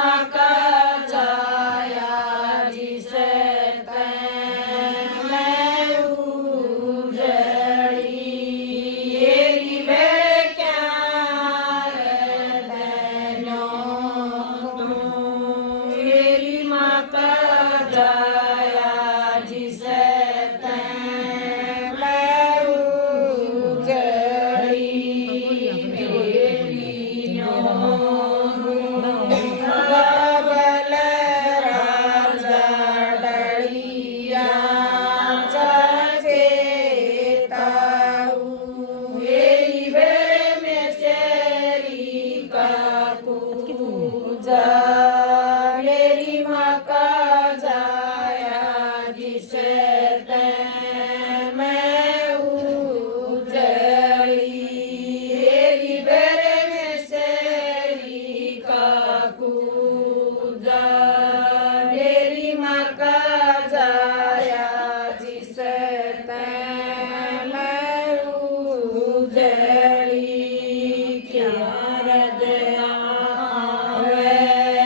माँ का जाया जिसे मैं उजड़ी येरी बेड़े क्या रहनो येरी माँ का जाया जिसे मैं उजड़ी बाबल राजा डलिया चेताऊ येरी बेड़े में शेरी का पूजा मेरी माँ का जाया जिसे मैं उजड़ी येरी बेड़े में शेरी का पूजा मेरी माँ का जाया जिसे मैं उजड़ी क्या रद आवे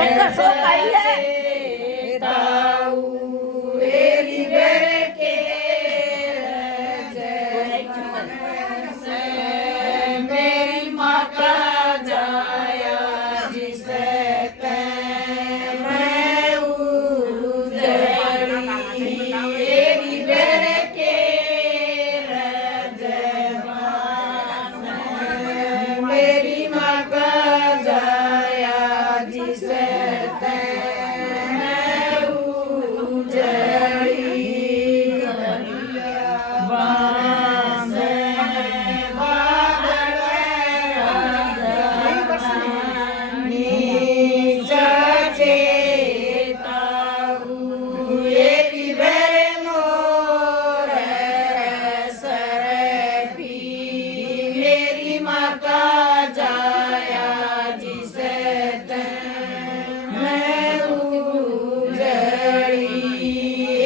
ठक्कर सो पाई है ताऊ एरी बेरे के मेरी माँ का जाया जिसे मैं उजड़ी एरी बेरे के मेरी माँ का जाया जिसे मैं उजड़ी बांसे नीचा चेताऊ एरी बेरे मोर सरपी मेरी माँ का जाया जिसे मैं उजड़ी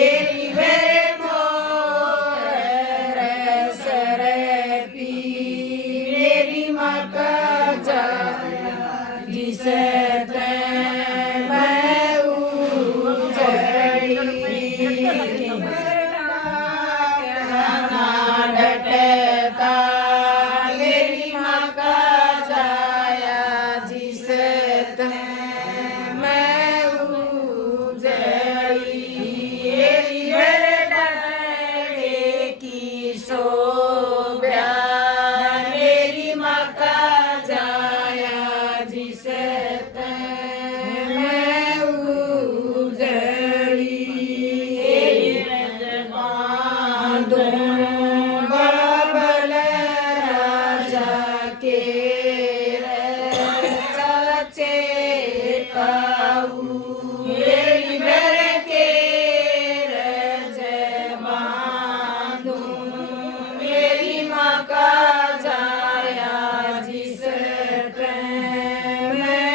एरी बेरे मोर सरपी मेरी माँ का जाया जिसे मैं उजड़ी डटता मेरी माँ का जाया जिसे मैं उजड़ी एरी बेरे डटे की शोभा मेरी माँ का जाया जिसे मैं उजड़ी बांधूं बाबल राजा के चेताऊ